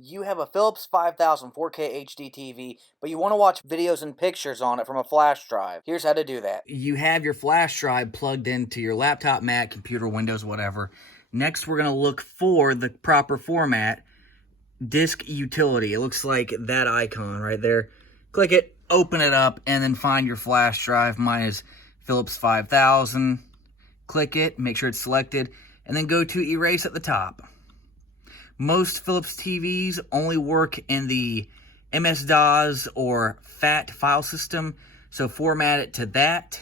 You have a Philips 5000 4K HD TV, but you want to watch videos and pictures on it from a flash drive. Here's how to do that. You have your flash drive plugged into your laptop, Mac, computer, Windows, whatever. Next, we're going to look for the proper format, Disk Utility. It looks like that icon right there. Click it, open it up, and then find your flash drive. Mine is Philips 5000. Click it, make sure it's selected, and then go to Erase at the top. Most Philips TVs only work in the MS-DOS or FAT file system, so format it to that,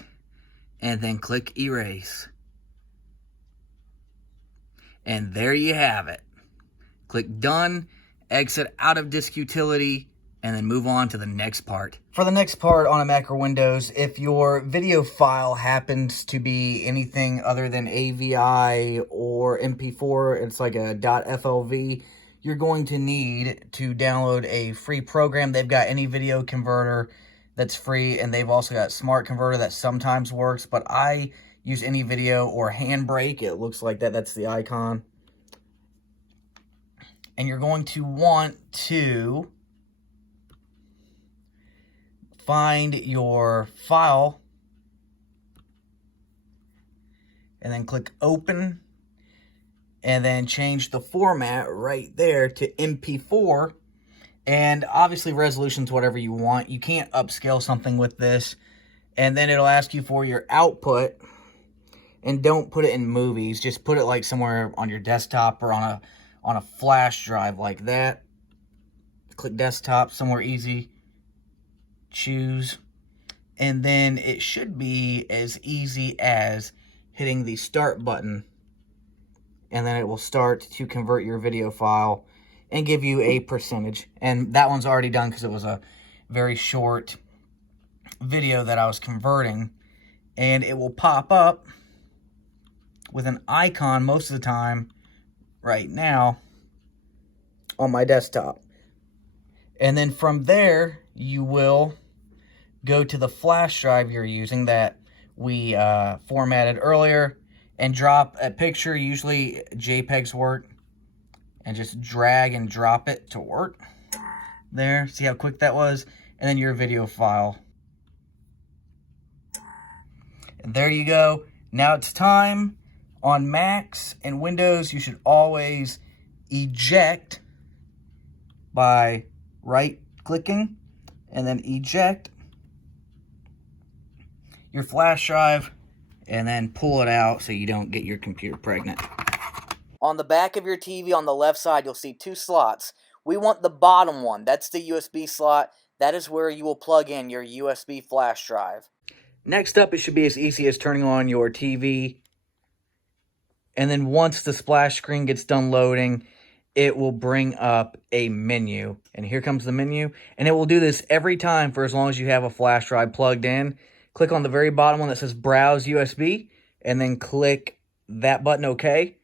and then click Erase. And there you have it. Click Done, exit out of Disk Utility, and then move on to the next part. For the next part on a Mac or Windows, if your video file happens to be anything other than AVI or MP4, it's like a .FLV, you're going to need to download a free program. They've got any video converter that's free, and they've also got Smart Converter that sometimes works, but I use any video or Handbrake. It looks like that. That's the icon. And you're going to want to find your file and then click Open, and then change the format right there to MP4. And obviously resolution's whatever you want. You can't upscale something with this. And then it'll ask you for your output, and don't put it in movies. Just put it like somewhere on your desktop or on a flash drive like that. Click desktop, somewhere easy. Choose, and then it should be as easy as hitting the start button, and then it will start to convert your video file and give you a percentage. And that one's already done because it was a very short video that I was converting, and it will pop up with an icon most of the time right now on my desktop. And then from there, you will go to the flash drive you're using that we formatted earlier and drop a picture. Usually JPEGs work, and just drag and drop it to work. There, see how quick that was? And then your video file. And there you go. Now it's time. On Macs and Windows, you should always eject by right-clicking and then eject your flash drive, and then pull it out so you don't get your computer pregnant. On the back of your TV on the left side, you'll see two slots. We want the bottom one. That's the USB slot. That is where you will plug in your USB flash drive. Next up, it should be as easy as turning on your TV. And then once the splash screen gets done loading, it will bring up a menu. And here comes the menu. And it will do this every time for as long as you have a flash drive plugged in. Click on the very bottom one that says Browse USB, and then click that button, OK.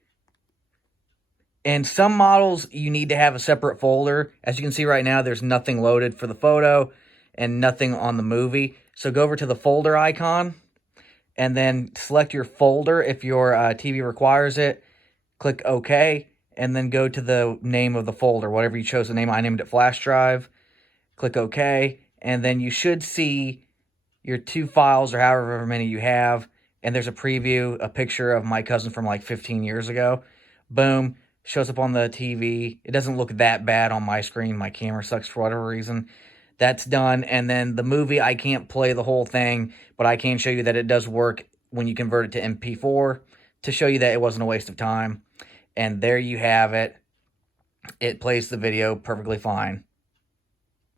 And some models, you need to have a separate folder. As you can see right now, there's nothing loaded for the photo and nothing on the movie. So go over to the folder icon, and then select your folder if your TV requires it. Click OK, and then go to the name of the folder, whatever you chose to name. I named it flash drive. Click OK, and then you should see your two files or however many you have, and there's a preview, a picture of my cousin from like 15 years ago. Boom, shows up on the TV. It doesn't look that bad on my screen. My camera sucks for whatever reason. That's done. And then the movie, I can't play the whole thing, but I can show you that it does work when you convert it to MP4 to show you that it wasn't a waste of time. And there you have it. It plays the video perfectly fine.